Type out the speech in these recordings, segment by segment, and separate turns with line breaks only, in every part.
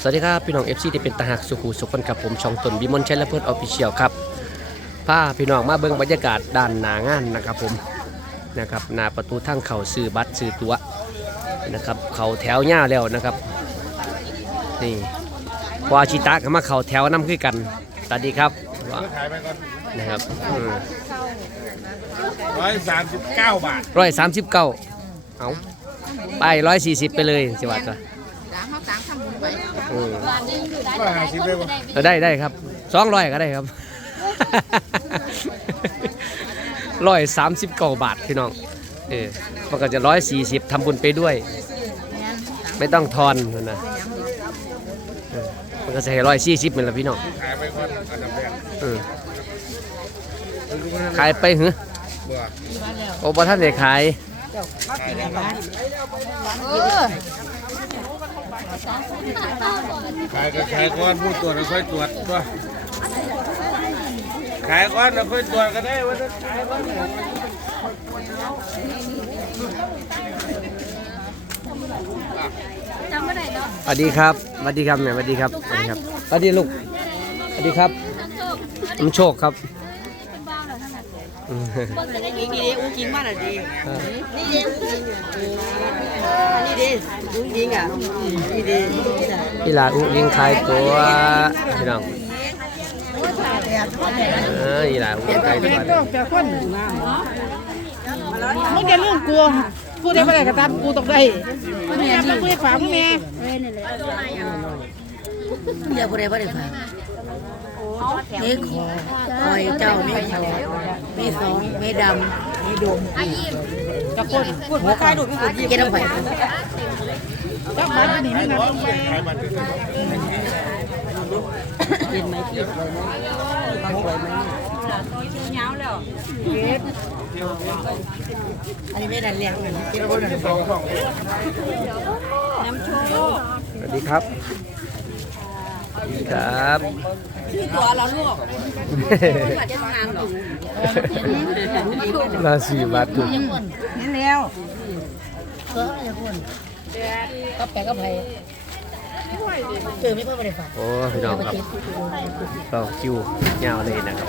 สวัสดีครับ พี่น้อง FC ที่เป็นตาหักสุขูสุขคนกับผมช่องตนบิมลชัยและเพื่อนออฟฟิเชียลครับพาพี่น้องมาเบิ่งบรรยากาศด้านหนางานนะครับผมนะครับหน้าประตูทางเขาซื้อบัตรซื้อตั๋วนะครับเขาแถวหน้าแล้วนะครับนี่พออาชิตะก็มาเขาแถวน้ำคือกันสวัสดีครับว้าว
ขายไปก่อน
นะครับ
ร้อยสามสิบเก้าบาท
ร้อยสามสิบเก้าเอาไปร้อยสี่สิบไปเลยสิวัตร
จ้าเขาต่างทำบุญไป
อืม
ร้อยห้าสิบได้ปะ
เออได้ได้ครับสองร้อยก็ได้ครับร้อยสามสิบเก้าบาทพี่น้องเออมันก็จะร้อยสี่สิบทำบุญไปด้วย ไม่ต้องทอนนะเออมันก็จะให้ร้อยสี่สิบเหมือนละพี่น้อง
ขายไปก่อนอันดับแรก
เออขายไปเหรอ
บ่
โอ้พระท่านได้ขาย
เออ
ขายก็ขายก่อนผู้ตรวจแล้วค่อยตรวจตัวขายก่อนแล้วค่อยตรวจก็ได้ว่าจะขายก่อนเนี่ย
สวัสดีครับสวัสดีครับแม่สวัสดีครับสวัสดีครับสวัสดีลูกสวัสดีครับผมโชคครับ อืม
ยิงดีอุ้งยิงมากเลยดีนี่ยิงนี่ดีอุ้งยิงอะนี่ดี
พี่หลานอุ้งยิงขายตัวพี่น้องเออพี่หลานอุ้งยิงขายตัว
แต่คนมึงอย่าลืมกูกูได้ไปไหนก็ตามกูตกได้มึงอย่าลืมกูให้ฝากมึงแม่
เดี๋ยวผู้ใดผู้ใดฟังนี่ขอคอยเจ้าไม่ขอ ไม่สองไม่ดำไม่ดม
จะคนพูดว่าใครดูดไม่ดูด
เกี่ยวไป
จักบ้านนี่ไม่นะ
ขายบัตรด้วย
เย็นไหมพี่บางสวยไหมอันนี้ไม่ดันเลี้ยงกันกินแล้วก็ดัน
สองสอง
สวัสดีครับ ครับ
ตัวเราลูกมาจะทำงานหรอ
ราศีบัตร
นี่แล้ว
เอออย่าพูดก็แปลก็ไปเจอไม่พ่อไม่ได้ฟัง
โอ้พี่น้องครับเราคิวยาวเลยนะครับ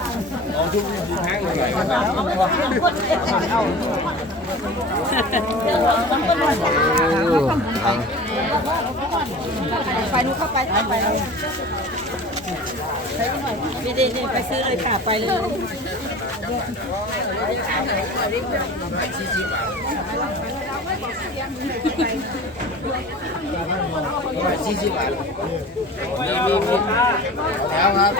เอา
ไปดูเข้าไปเข้าไป
ไม่ได้ไปซื้อเลยค่ะไปเลย
สี่สิบบาทมีมีมีแล้วครับ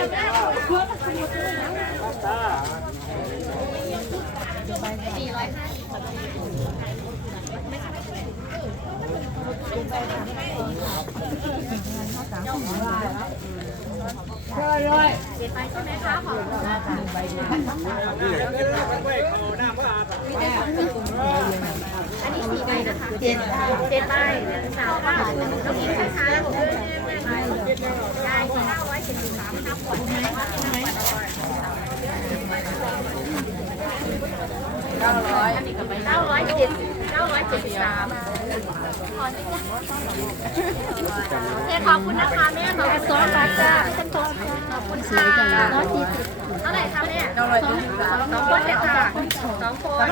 เจ็ด
เจ็ดใบสาวค่ะน้องหญิงช้าๆผมด้วยแม่ใบยายเก้าร้อยเจ็ดสิบสามนับก่อนเก้าร้อยเก้าร้อยเจ็ดเก้าร้อยเจ็ดสิบสาม โอเคขอบคุณนะคะแม่ขอบคุณซอสจ้าขอบคุณค่ะร้อยสี่สิบเท่าไหร่คะแม่เก้าร้อยสองคนเด็ดค่ะสองคน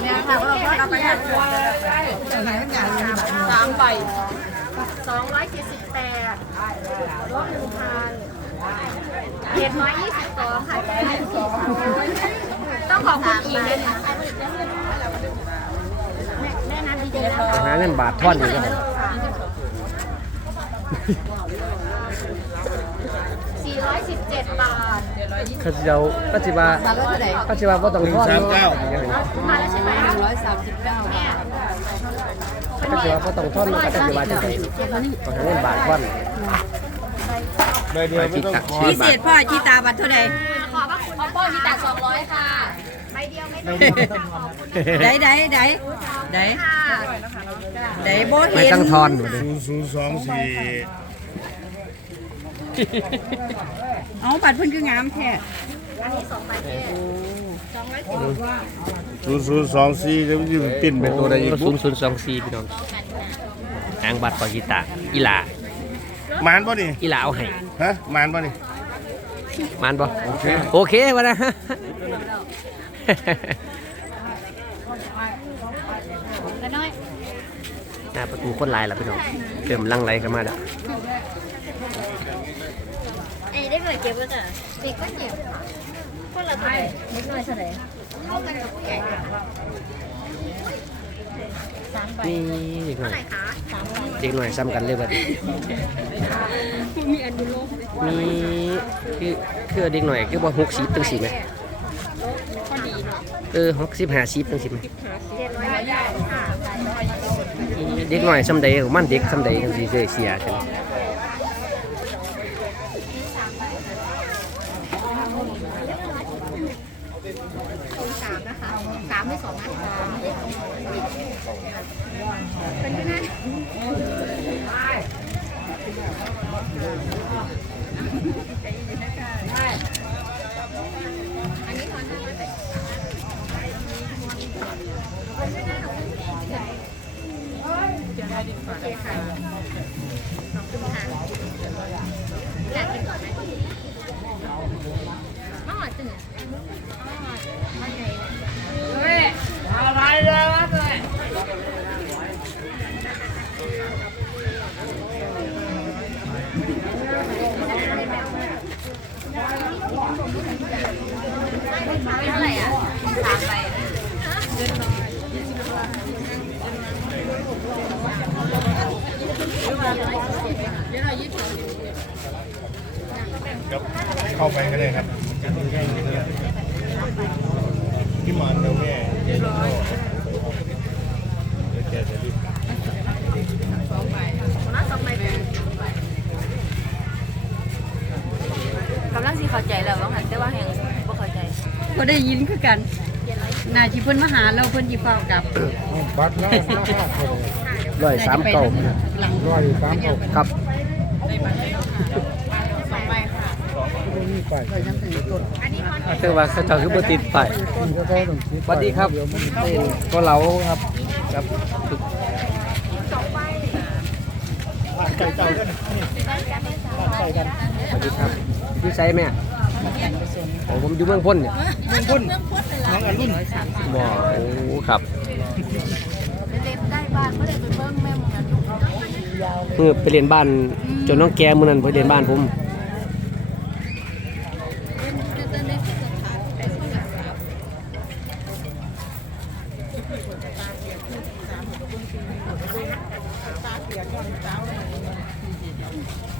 เนี่ยค่ะเราก็เอาไปให้สามใบ
สองร้อยเจ็ดสิบแปดลบหนึ่งพันเจ็ดร้อยยี่สิบสองค่ะต้องขอบคุณอีกเลยนะแม่นัดดีเจแล้ว
หาเงินบาทท่อนอยู่ครับ
สี่ร้อยสิบเจ็ดบาท
เขาจะเอาก็จะว่า
สามร้อยเท่าไหร่
ก็จะว่าบ่ต้องทอน
สามเก้า
มาแล้วใช่ไหม
ร้อยสามสิบเก้า
แม่
ก็จะว่าบ่ต้องทอนมันก็จะว่าจะต้องหาเงินบาทท่อน
เใบ
เดียวไม่ต้องคอ
พิเศษพ่อจีตาบัตรเท่าใด
ขอบพระคุณพ่อที่ตัดสองร้อยค่ะใบ เดียวไม่ต้อง
ไดไดไดได
ค่ะ
ไดโบ
ไม่
เห็น
ตั้งทอนหนูดิ
ศูนย์ศูนย์สองสี่
เอาบัตรเพิ่นคืองามแท้
ศูนย์ศูนย์สองสี่จะยืนปิ้นเป็นตัวใดอีก
ศูนย์ศูนย์สองสี่พี่น้องหางบัตรปอกิตาอีหลามา
นป่ะนี่
อีหลาเอาให้
ฮะมานป่ะนี่
มานบ่โอเค โอเควะนะ
แล้วน้อย
หน้าประตูคนหลายแล้วพี่น้องเติมลังไหลเข้ามาแล้ว
ไอ้ได้เกิดเจ็บป่ะจ๊ะเด็กก็เจ็บคนละตัวเด็กน้อยเท่าไหร่เท่ากันกับผู้ใหญ่สามใบ
นี่เด็กหน่อย
เท่าไหร่คะสามใบ
เด็กหน่อยซ้ำกันเลยบัดนี้
มีอันดูโลก
มีคือคือเด็กหน่อยคือบ่หกสิบตั้งสิไหม
พอดี เนาะ
เออหกสิบห้าสิบตั้งสิไหม
เจ็ดร้อยยี่สิบค่ะ
เด็กหน่อยซ้ำใดมันเด็กซ้ำใดจังสิเสียเสียกัน
สามนะคะสามไม่สองนะเป็นยังไงอันนี้ทอนเท่าไหร่ อยากกินก่อนไหมไม่หวานจังไม่ไงเนี่ยเท่าไหร่อะสามใบ
เข้าไปก็ได้ครับพี่มันเดี๋ยวแม่เดี๋ยวพ่อเดี๋ยวแกจะรีบกลับ
กำลังสิเข้าใจแล้วว่าหันแต่ว่าแหงบ่เข้าใจ
ก็ได้ยินคือกัน น่าสิเพิ่นมาหาเราเพิ่นสิเฝ้ากลับ
บัตรแล้วราคาเท่าไหร่
ร้อยสามเก้า
หลัง
ร้อยสามหก
ครับ
นี่ไป
คือว่าเขาเจ้าคือบ่ติดไปาย
ก็ต้องต้อง
สวัสดีครับนี่ก็เราครับครับสวัสดีครับอยู่ไสแม่ โอ้ผมอยู่เมืองพ้นเนี่ย
น้องอรุณ
บ่โอ้ครับ
เล่นใกล้บ้านบ่ได้ไปเบิ่งแม่มึงนั่นลูก
เมื่อไปเรียนบ้านจนน้องแกมื้อนั้นไปเรียนบ้านผม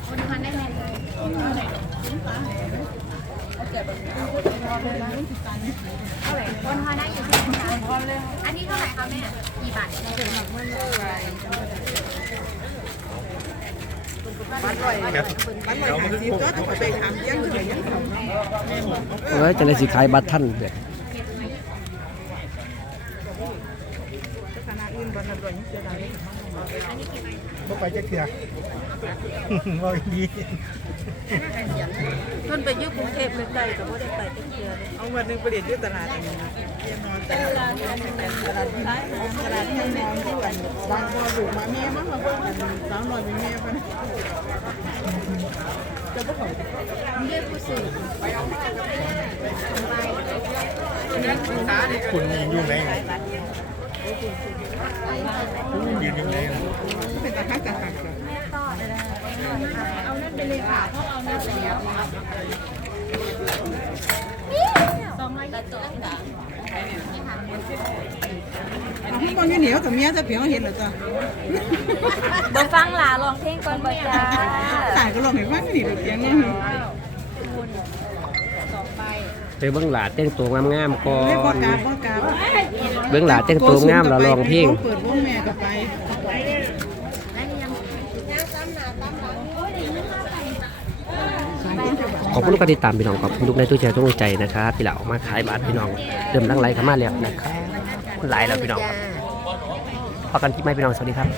คนทานได้ไหม เท่าไหร่คนทานได้อยู่ที่ไหนคะอันนี้เท่าไหร่คะแม่กี่บาท
เอ้ยจะได้สิขายบัตรท่านเด้อ
ก็ไปจะเถื่อ ว่าดี
เพิ่นไปอยู่กรุงเทพใกล้ๆก็บ่ได้ไปจักเทื่อเลย
เอาวันหนึ่งไปเรียนที่ตลาดอันนี้เรียนนอนแต่ตลาดตลาดที่ตลาดที่นอนที่วันบางคนดูมาแม่มั้งบางคนสาวน้อยเป็นแม่ปะนะจะบ่เขา
คุณอยู่ไหนคุณยืนอยู่ไหน
เป็นตาฮักตาฮักเลย
เอานั่นไปเลยค่ะเพราะเอานั่นไปแล้วสองร้อยยี่สิบ
เอาพี่คนขี้เหนียวแต่เมียจะเพียงเห็นเหรอจ๊ะ
บ่ฟังหลาร้องเพลงก่อนบ่จ้า
ตายก็ลองเห็นว่านี่เสียงนี่
ไปเบิ่งหลาแต่งตัวงามๆก่อ
ไม่บอก
น
กาบบอกกาบ
เบิ่งหลาแต่งตัวงามแล้วร้องเพลง
เปิดวงแม่ก็ไป
ได้ยัง
ขอบคุณทุกการติดตามพี่น้องขอบคุณทุกในตู้แชร์ทุกใจนะครับพี่เหล่ามาขายบาทพี่น้องเริ่มลังไหลเข้ามาแล้วนะครับคนหลายแล้วพี่น้องครับพอกันที่ไม่พี่น้องสวัสดีครับ